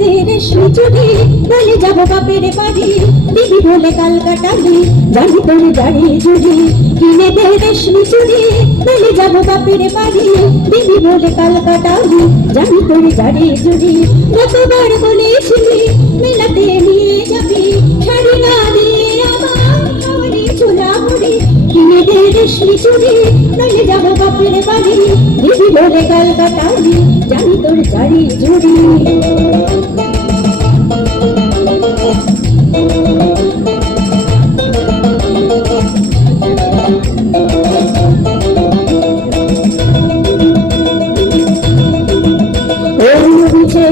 দে রেশমি চুড়ি বলে যাব বাপের বাড়ি দিদি বলে কাল কাটাবি জানি তোর গাড়ি জুড়ি কিনে দে রেশমি চুড়ি বলে যাব বাপের বাড়ি দিদি বলে কাল কাটাবি জানি তোর গাড়ি জুড়ি কতবার বলেছিলি মেলাতে নিয়ে যাবি শাড়ি না দিয়ে আমার খাওয়ারে চুলা মুড়ি কিনে দে রেশমি চুড়ি বলে যাব বাপের বাড়ি দিদি বলে কাল কাটাবি জানি তোর গাড়ি জুড়ি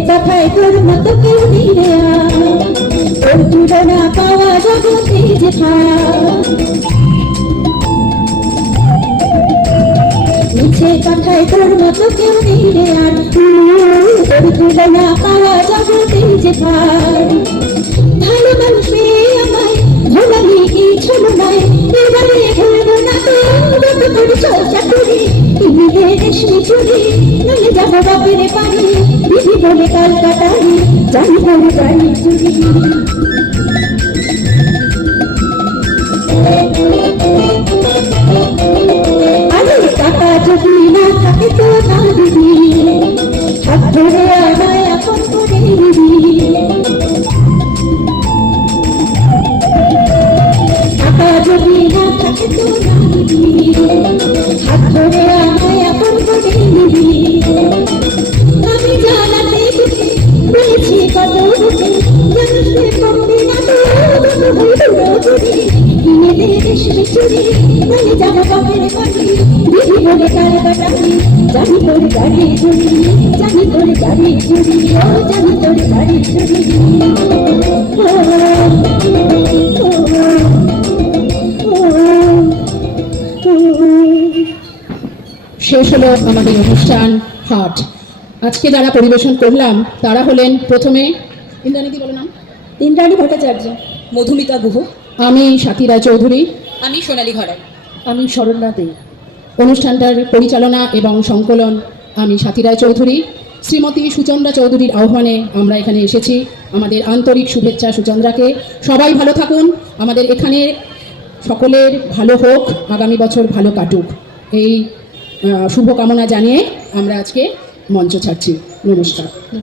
কথায় তোর মতো কেউ নেই রে তোর তুলনা পাওয়া জগতে যে ছায়া মিছে কথায় তোর মতো কেউ নেই রে আর তোর তুলনা পাওয়া জগতে যে ভাই ভালো মানুষ পেয়ে আমায় ভোলামি কিছু নয় এবারে ভুলবো না তোর তোর চর্চা করি তুমি রেশমি চুড়ি নলে যাবো বাপের বাড়ি দিদি বলে কাল কাটাবি জানি তোর গাড়ি চুড়ি আরে টাকা যদি না থাকে তো না দিবি হাত ধরে আমায় আপন করে দিবি টাকা যদি না থাকে তো না দিবি হাত ধরে আমায় আপন করে দিবি আমি জানাতে দিবি বলেছি কত বুঝে জানতে পারবি না তো কিনে দে রেশমি চুড়ি বলে যাব বাপের বাড়ি দিদি বলে কাল কাটাবি জানি তোর গাড়ি চুড়ি জানি তোর গাড়ি চুড়ি ও জানি তোর গাড়ি চুড়ি শেষ হলো আমাদের অনুষ্ঠান হাট। আজকে যারা পরিবেশন করলাম তারা হলেন প্রথমে ইন্দ্রাণী বলো নাম। ইন্দ্রাণী ভট্টাচার্য, মধুমিতা গুহ, আমি স্বাতী রায়চৌধুরী, আমি সোনালী ঘরাই, আমি শরণ্যা দে। অনুষ্ঠানটার পরিচালনা এবং সংকলন আমি স্বাতী রায়চৌধুরী। শ্রীমতী সুচন্দ্রা চৌধুরীর আহ্বানে আমরা এখানে এসেছি। আমাদের আন্তরিক শুভেচ্ছা সুচন্দ্রাকে। সবাই ভালো থাকুন, আমাদের এখানে সকলের ভালো হোক, আগামী বছর ভালো কাটুক, এই শুভকামনা জানিয়ে আমরা আজকে মঞ্চ ছাড়ছি। নমস্কার।